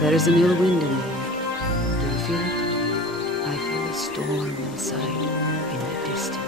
There is an ill wind in the air. Do you feel it? I feel a storm inside, in the distance.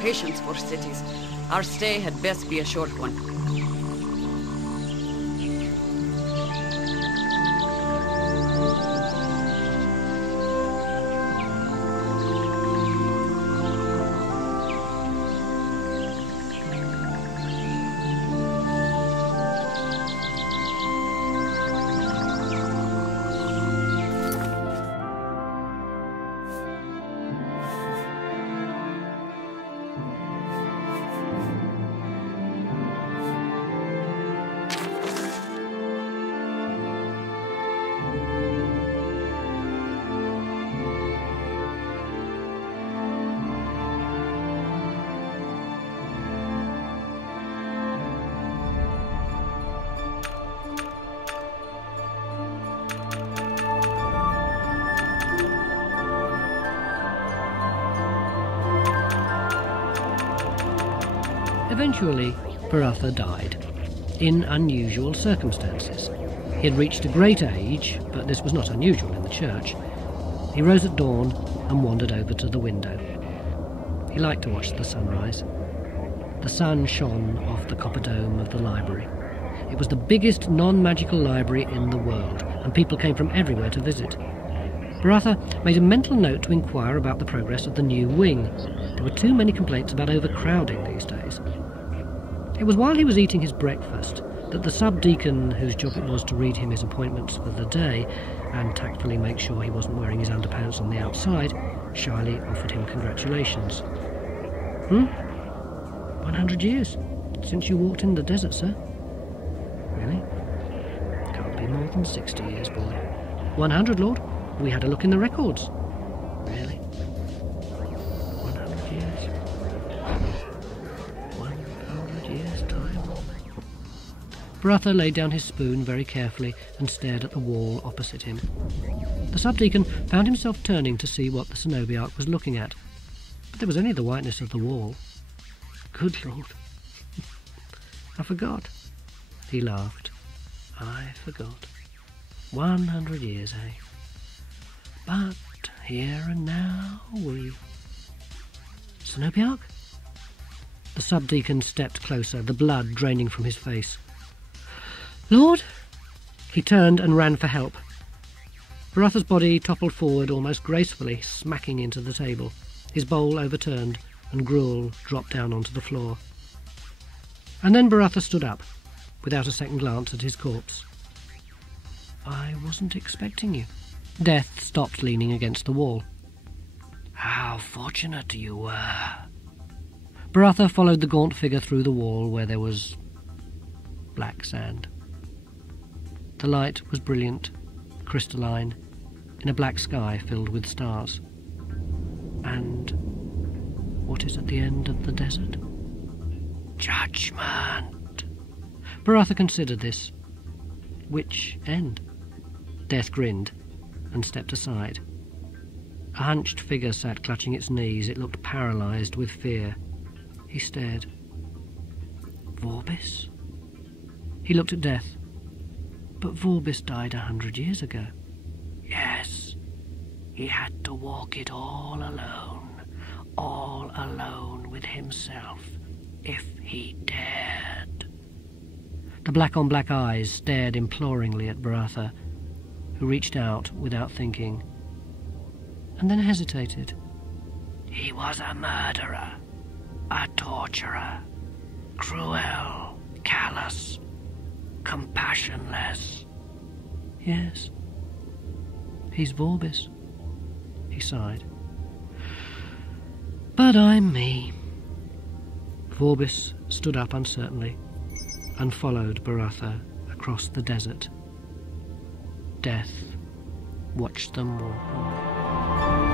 Patience for cities. Our stay had best be a short one. Eventually, BhaRahTah died, in unusual circumstances. He had reached a great age, but this was not unusual in the church. He rose at dawn and wandered over to the window. He liked to watch the sunrise. The sun shone off the copper dome of the library. It was the biggest non-magical library in the world, and people came from everywhere to visit. BhaRahTah made a mental note to inquire about the progress of the new wing. There were too many complaints about overcrowding these days. It was while he was eating his breakfast that the sub-deacon, whose job it was to read him his appointments for the day and tactfully make sure he wasn't wearing his underpants on the outside, shyly offered him congratulations. 100 years since you walked in the desert, sir. Really? Can't be more than 60 years, boy. 100, Lord. We had a look in the records. Really? 100 years. 100 years' time. BhaRahTah laid down his spoon very carefully and stared at the wall opposite him. The subdeacon found himself turning to see what the cenobiarch was looking at, but there was only the whiteness of the wall. Good Lord. I forgot. He laughed. I forgot. 100 years, eh? But here and now we... Cenobiarch? The subdeacon stepped closer, the blood draining from his face. Lord? He turned and ran for help. BhaRahTah's body toppled forward almost gracefully, smacking into the table. His bowl overturned, and gruel dropped down onto the floor. And then BhaRahTah stood up, without a second glance at his corpse. I wasn't expecting you. Death stopped leaning against the wall. How fortunate you were. BhaRahTah followed the gaunt figure through the wall where there was black sand. The light was brilliant, crystalline, in a black sky filled with stars. And what is at the end of the desert? Judgment. BhaRahTah considered this. Which end? Death grinned and stepped aside. A hunched figure sat clutching its knees. It looked paralysed with fear. He stared. Vorbis? He looked at Death. But Vorbis died 100 years ago. Yes, he had to walk it all alone with himself, if he dared. The black-on-black eyes stared imploringly at BhaRahTah, who reached out without thinking, and then hesitated. He was a murderer, a torturer, cruel, callous, compassionless. Yes, he's Vorbis, he sighed. But I'm me. Vorbis stood up uncertainly and followed BhaRahTah across the desert. Death watched them walk.